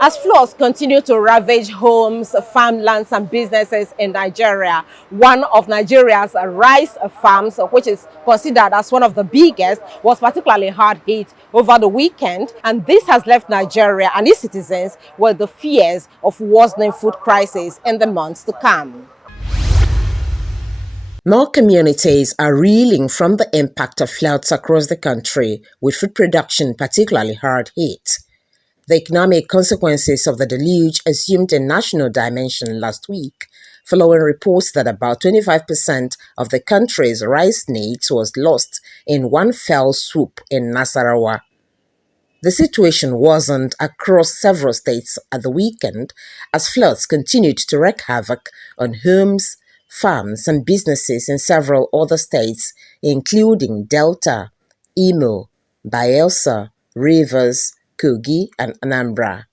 As floods continue to ravage homes, farmlands, and businesses in Nigeria, one of Nigeria's rice farms, which is considered as one of the biggest, was particularly hard hit over the weekend. And this has left Nigeria and its citizens with the fears of worsening food crisis in the months to come. More communities are reeling from the impact of floods across the country, with food production particularly hard hit. The economic consequences of the deluge assumed a national dimension last week, following reports that about 25% of the country's rice needs was lost in one fell swoop in Nasarawa. The situation worsened across several states at the weekend as floods continued to wreak havoc on homes, farms, and businesses in several other states, including Delta, Imo, Bayelsa, Rivers, Kogi, and Anambra.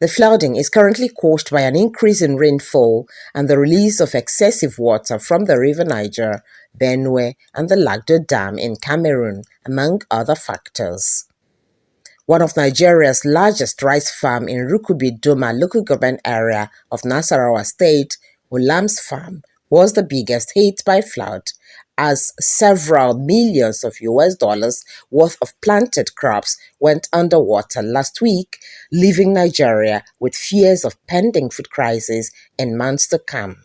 The flooding is currently caused by an increase in rainfall and the release of excessive water from the River Niger, Benue, and the Lagdo Dam in Cameroon, among other factors. One of Nigeria's largest rice farm in Rukubi Doma local government area of Nasarawa State, Olam's farm, was the biggest hit by flood, as several millions of US dollars worth of planted crops went underwater last week, leaving Nigeria with fears of pending food crisis in months to come.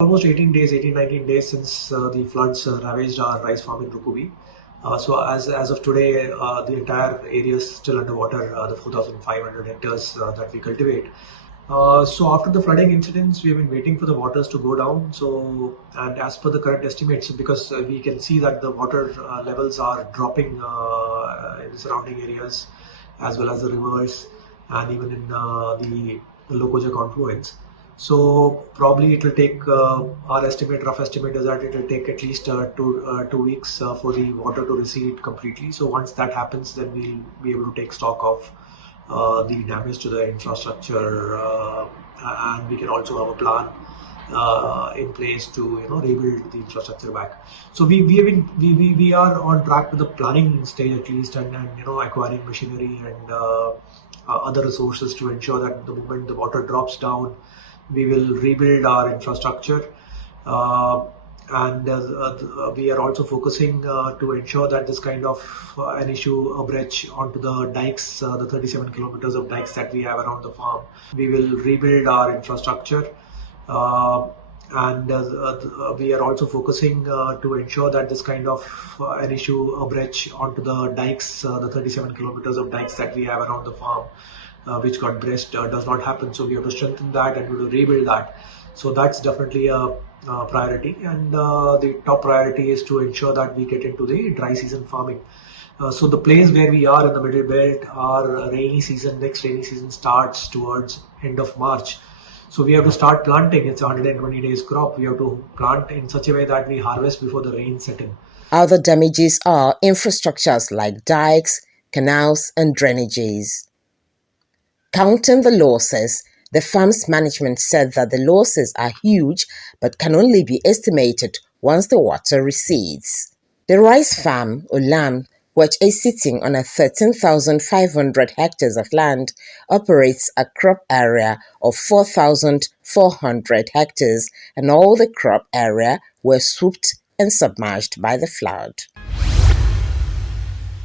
Almost 18 days, 18, 19 days since the floods ravaged our rice farm in Rukubi. So as of today, the entire area is still underwater, the 4,500 hectares that we cultivate. So after the flooding incidents, we have been waiting for the waters to go down. So, and as per the current estimates, because we can see that the water levels are dropping in the surrounding areas, as well as the rivers, and even in the Lokoja confluence. So probably it will take, our estimate, rough estimate is that it will take at least 2 weeks for the water to recede completely. So once that happens, then we'll be able to take stock of the damage to the infrastructure, and we can also have a plan in place to rebuild the infrastructure back. So we are on track with the planning stage at least, and acquiring machinery and other resources to ensure that the moment the water drops down, we will rebuild our infrastructure. And we are also focusing to ensure that this kind of an issue, a breach onto the dikes, the 37 kilometers of dikes that we have around the farm. We will rebuild our infrastructure. And we are also focusing to ensure that this kind of an issue, a breach onto the dikes, the 37 kilometers of dikes that we have around the farm, which got breached, does not happen. So we have to strengthen that and we will rebuild that. So that's definitely a priority, and the top priority is to ensure that we get into the dry season farming. So the place where we are in the middle belt, our next rainy season starts towards end of March. So we have to start planting. It's a 120 days crop. We have to plant in such a way that we harvest before the rain set in. Other damages are infrastructures like dikes, canals, and drainages. Counting the losses, the farm's management said that the losses are huge but can only be estimated once the water recedes. The rice farm, Olam, which is sitting on a 13,500 hectares of land, operates a crop area of 4,400 hectares, and all the crop area were swooped and submerged by the flood.